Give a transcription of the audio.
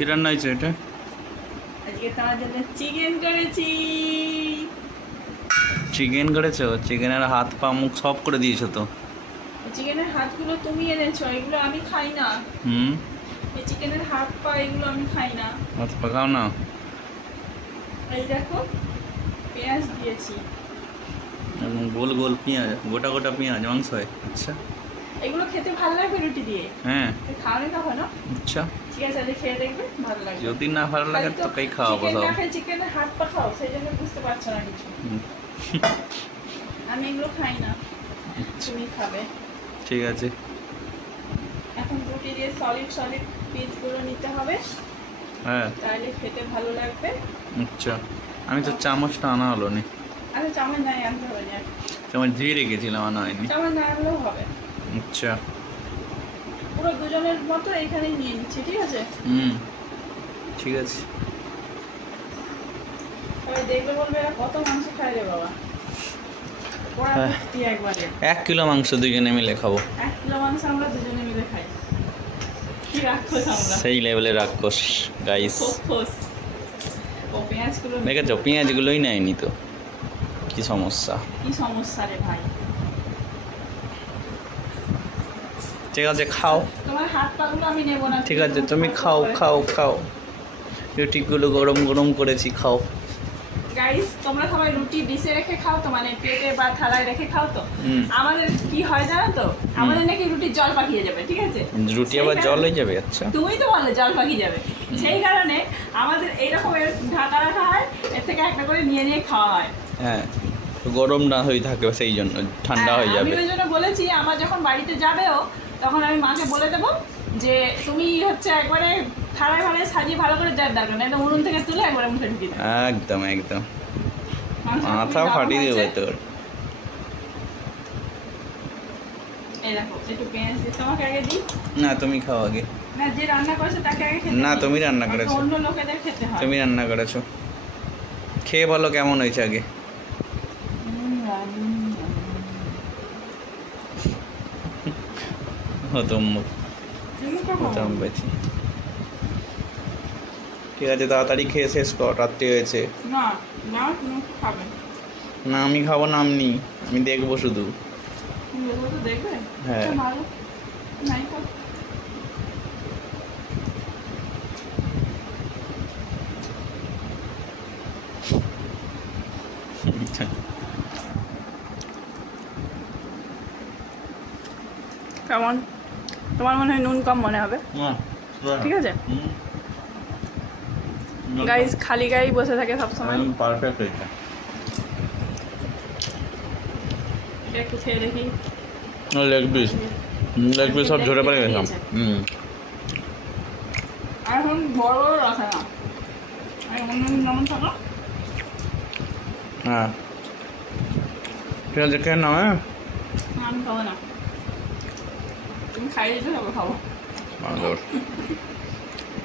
কি রান্না হয়েছে এটা? আজকে তোমার জন্য চিকেন করেছি। চিকেন করেছো? চিকেনের হাত পা মুখ সব করে দিয়েছো তো। চিকেনের হাতগুলো তুমি এনেছো, এগুলো আমি খাই না। হুম, এই চিকেনের হাত পা এগুলো আমি খাই না। হাত পা খাও না? এই দেখো, পেঁয়াজ দিয়েছি। এবং গোল গোল পেঁয়াজ, গোটা গোটা পেঁয়াজ মাংস হয়। আচ্ছা, এগুলো খেতে ভালো লাগবে রুটি দিয়ে। হ্যাঁ, খাওয়ানো কখনো? আচ্ছা। ঠিক আছে, আজকে খেয়ে দেখবে, ভালো লাগবে। যদি না ভালো লাগে তো কাই খাওয়াবো চিকেন সব। না খেয়ে চিকেনের হাত পা খাও, সেই জন্য বুঝতে পারছো না কিছু। আমি এগুলো খাই না, তুমি খাবে। ঠিক আছে। এখন রুটি দিয়ে সলিড সলিড পিসগুলো নিতে হবে, হ্যাঁ, তাহলে খেতে ভালো লাগবে। আচ্ছা। আমি তো চামচটা আনা হলো নি। আচ্ছা, চামচ নাই, আনতে হবে না। চামচ ধুয়ে রেখেছিলাম, আনা হয়নি। চামচ না আনলেও হবে। আচ্ছা। পুরো দুজনের মতো এইখানেই নিয়ে নিচ্ছি, ঠিক আছে? হুম, ঠিক আছে। সবাই দেখবে বলবে এরা কত মাংস খায় রে বাবা। ওরা হ্যাঁ। ভর্তি একবারে। 1 কিলো মাংস দুজনে মিলে খাবো। 1 কিলো মাংস আমরা দুজনে মিলে খাই। কি রাক্ষস আমরা। সেই লেভেলের রাক্ষস গাইস। খোস। ও পেঁয়াজগুলো দেখেছো, পেঁয়াজগুলোই নেয়নি তো, কি সমস্যা। কি সমস্যা রে ভাই? ঠিক আছে, খাও। তোমার হাত পাগুলো আমি নেবো না। ঠিক আছে, তুমি খাও খাও খাও। রুটিগুলো গরম গরম করেছি, খাও। গাইস, তোমরা সবাই রুটি ডিশে রেখে খাও তো, মানে প্লেটে বা থালায় রেখে খাও তো। হুম। আমাদের কি হয় জানো তো, আমাদের নাকি রুটির জল পাকিয়ে যাবে, ঠিক আছে? রুটি আবার জল হয়ে যাবে? আচ্ছা। তুমি তো বললে জল পাকিয়ে যাবে, সেই কারণে আমাদের এইরকম ঢাকা রাখা হয়, এর থেকে একটা করে নিয়ে নিয়ে খাওয়া হয়। হ্যাঁ, তো গরম না হয়ে থাকে, সেই জন্য ঠান্ডা হয়ে যাবে। আমি ওই জন্য বলেছি, আমার যখন বাড়িতে যাবেও তখন আমি মাকে বলে দেবো যে তুমি হচ্ছে একবারে থালায় ভালায় সাজিয়ে ভালো করে যার দরকার না, একদম উনুন থেকে তুলে একবারে মুখে ঢুকিয়ে দেবে। একদম একদম, মাংসটা মাথা খুবই দারুণ ফাটিয়ে দেবে হয়েছে। তোর। এই দেখো, একটু পেঁয়াজ দিয়ে তোমাকে আগে দিই। না, তুমি খাও আগে। না, যে রান্না করেছে তাকে আগে খেতে না, দিই। তুমি রান্না তারপর করেছো। অন্য লোকেদের খেতে হয়। তুমি রান্না করেছো, খেয়ে বলো কেমন হয়েছে আগে। হতম হতম বেশি। ঠিক আছে, তাড়াতাড়ি খেয়ে শেষ কর, রাত্রি হয়েছে। না না, তুমি একটু খাবে। না, আমি খাবো না, আমি দেখবো শুধু। তুমি এগুলো তো দেখবে। হ্যাঁ। আচ্ছা, ভালো নাই খাও। কেমন? তোমার মনে হয় নুন কম মনে হবে, ঠিক আছে? গাইস খালি গায়ে বসে থাকে সবসময়। পারফেক্ট হয়েছে। এটা একটু খেয়ে দেখি। লেগ পিস, লেগ পিস সব ঝরে পড়ে গেছিলাম। আর এখন বড় বড় রাখে না, আমি অন্য যেমন থাকো। হ্যাঁ, ঠিক আছে, খেয়ে নাও। হ্যাঁ, আমি খাবো না, তুমি খাইয়ে দিতে হবে, খাবো। ভালো।